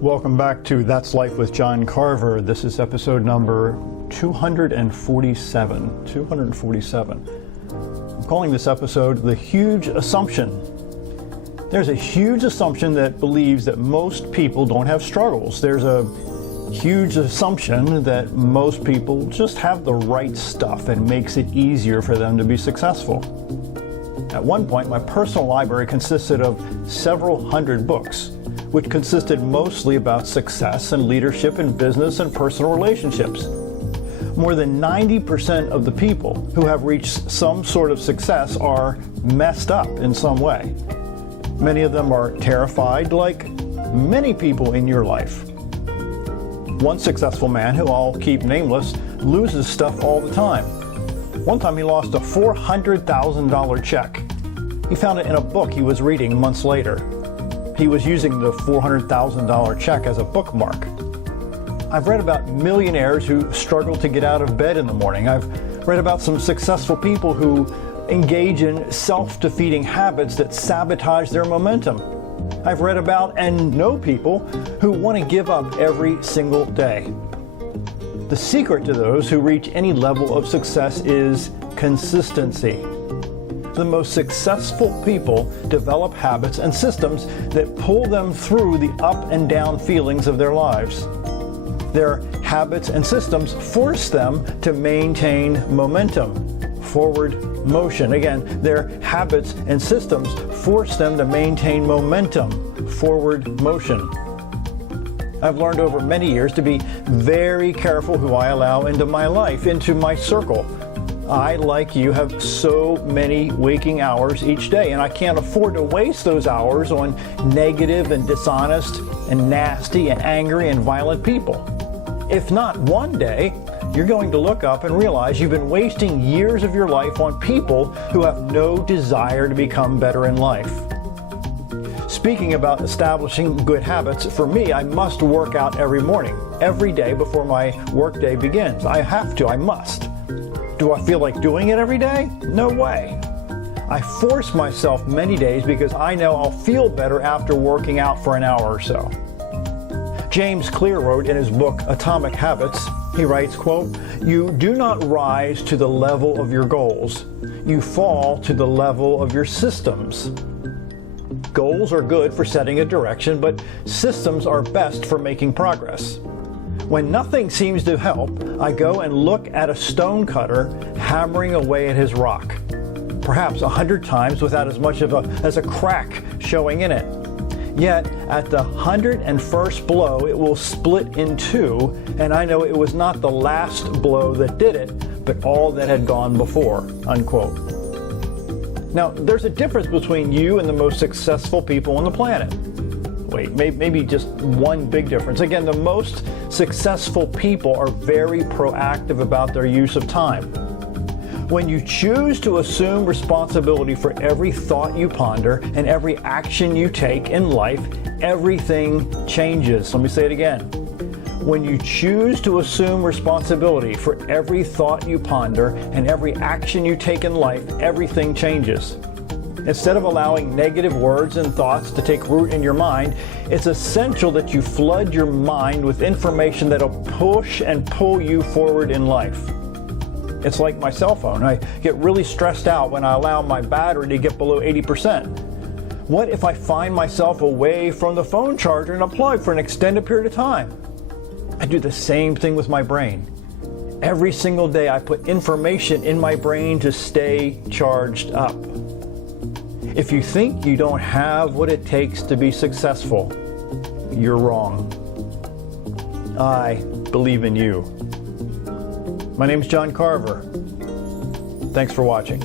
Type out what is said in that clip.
Welcome back to That's Life with John Carver. This is episode number 247. 247. I'm calling this episode The Huge Assumption. There's a huge assumption that believes that most people don't have struggles. There's a huge assumption that most people just have the right stuff and makes it easier for them to be successful. At one point, my personal library consisted of several hundred books, which consisted mostly about success and leadership in business and personal relationships. More than 90% of the people who have reached some sort of success are messed up in some way. Many of them are terrified, like many people in your life. One successful man, who I'll keep nameless, loses stuff all the time. One time he lost a $400,000 check. He found it in a book he was reading months later. He was using the $400,000 check as a bookmark. I've read about millionaires who struggle to get out of bed in the morning. I've read about some successful people who engage in self-defeating habits that sabotage their momentum. I've read about and know people who want to give up every single day. The secret to those who reach any level of success is consistency. The most successful people develop habits and systems that pull them through the up and down feelings of their lives. Their habits and systems force them to maintain momentum, forward motion. Again, their habits and systems force them to maintain momentum, forward motion. I've learned over many years to be very careful who I allow into my life, into my circle. I, like you, have so many waking hours each day, and I can't afford to waste those hours on negative and dishonest and nasty and angry and violent people. If not, one day, you're going to look up and realize you've been wasting years of your life on people who have no desire to become better in life. Speaking about establishing good habits, for me, I must work out every morning, every day before my workday begins. I have to, I must. Do I feel like doing it every day? No way. I force myself many days because I know I'll feel better after working out for an hour or so. James Clear wrote in his book, Atomic Habits, he writes, quote, "You do not rise to the level of your goals. You fall to the level of your systems." Goals are good for setting a direction, but systems are best for making progress. When nothing seems to help, I go and look at a stonecutter hammering away at his rock, perhaps 100 times without as much as a crack showing in it. Yet, at the 101st blow, it will split in two, and I know it was not the last blow that did it, but all that had gone before, unquote. Now, there's a difference between you and the most successful people on the planet. Wait, maybe just one big difference. Again, the most successful people are very proactive about their use of time. When you choose to assume responsibility for every thought you ponder and every action you take in life, everything changes. Let me say it again. When you choose to assume responsibility for every thought you ponder and every action you take in life, everything changes. Instead of allowing negative words and thoughts to take root in your mind, it's essential that you flood your mind with information that'll push and pull you forward in life. It's like my cell phone. I get really stressed out when I allow my battery to get below 80%. What if I find myself away from the phone charger and unplug for an extended period of time? I do the same thing with my brain. Every single day I put information in my brain to stay charged up. If you think you don't have what it takes to be successful, you're wrong. I believe in you. My name's John Carver. Thanks for watching.